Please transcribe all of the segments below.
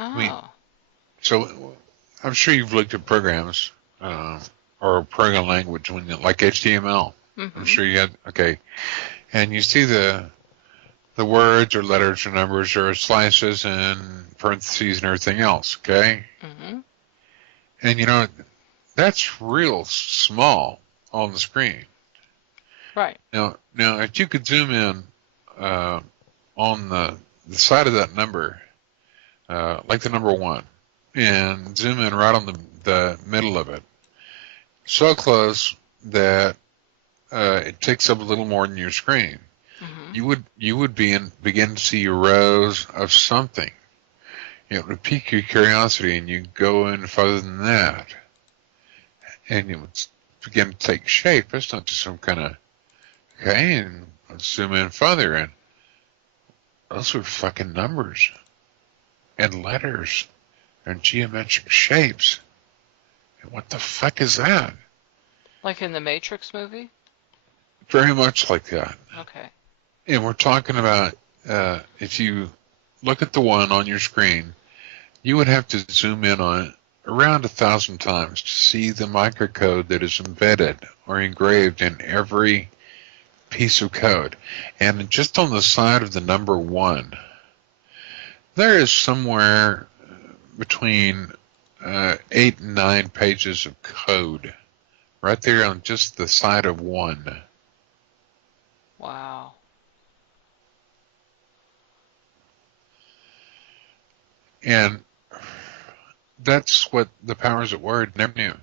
I mean, Oh. so I'm sure you've looked at programs or program language like HTML. I'm Mm-hmm. sure you had, okay, and you see the words or letters or numbers or slices and parentheses and everything else, okay? Mm-hmm. And that's real small on the screen. Right. Now, if you could zoom in uh, on the side of that number, like the number one, and zoom in right on the middle of it, so close that it takes up a little more than your screen. Mm-hmm. You would begin to see rows of something. It would pique your curiosity, and you go in further than that, and it would begin to take shape. It's not just some kind of okay, and let's zoom in further, and those are fucking numbers and letters and geometric shapes. And what the fuck is that? Like in the Matrix movie? Very much like that. Okay. And we're talking about if you look at the one on your screen, you would have to zoom in on it around 1,000 times to see the microcode that is embedded or engraved in every piece of code. And just on the side of the number one, there is somewhere between 8 and 9 pages of code right there on just the side of one. Wow. And that's what the powers that were never knew.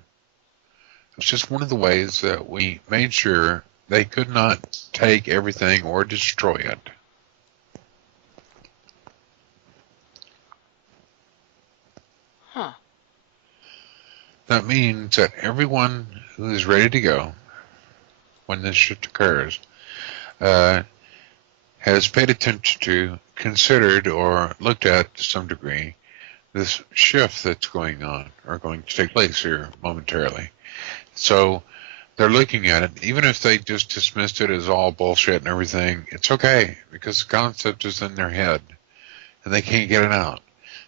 It's just one of the ways that we made sure they could not take everything or destroy it. Huh. That means that everyone who is ready to go when this shit occurs has paid attention to, considered, or looked at to some degree this shift that's going on or going to take place here momentarily. So they're looking at it, even if they just dismissed it as all bullshit and everything, it's okay because the concept is in their head and they can't get it out.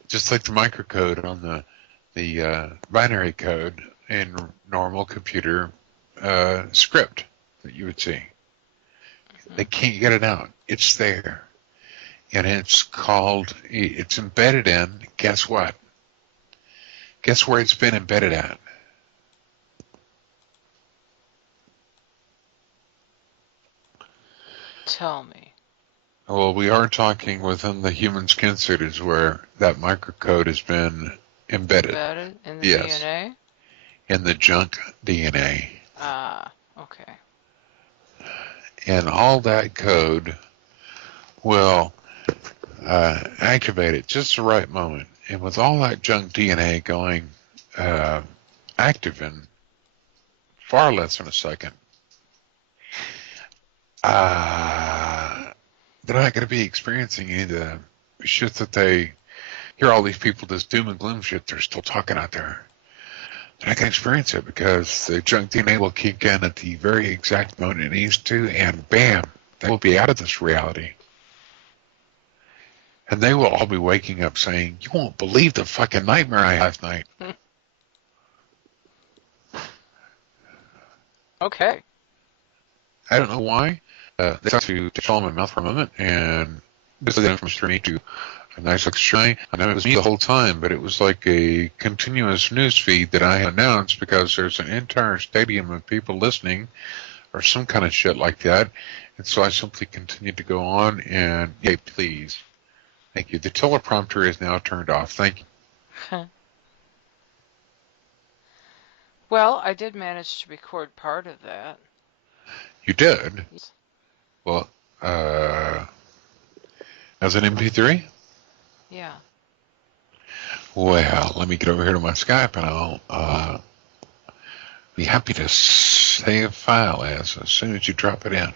Just like the microcode on the binary code in normal computer script that you would see. They can't get it out. It's there. And it's embedded in, guess what? Guess where it's been embedded at? Tell me. Well, we are talking within the human skin suit is where that microcode has been embedded. Embedded in the Yes. DNA? In the junk DNA. Ah, okay. And all that code will activate at just the right moment. And with all that junk DNA going active in far less than a second, they're not going to be experiencing any of the shit that they hear all these people, this doom and gloom shit they're still talking out there. They're not going to experience it because the junk DNA will kick in at the very exact moment it needs to, and bam, they will be out of this reality. And they will all be waking up saying, you won't believe the fucking nightmare I had last night. Okay. I don't know why. They decided to swallow my mouth for a moment and this is from me to a nice extra. I know it was me the whole time, but it was like a continuous news feed that I announced because there's an entire stadium of people listening or some kind of shit like that. And so I simply continued to go on and, hey, please. Thank you. The teleprompter is now turned off. Thank you. Well, I did manage to record part of that. You did? Yes. Well, as an MP3? Yeah. Well, let me get over here to my Skype and I'll be happy to save file as soon as you drop it in.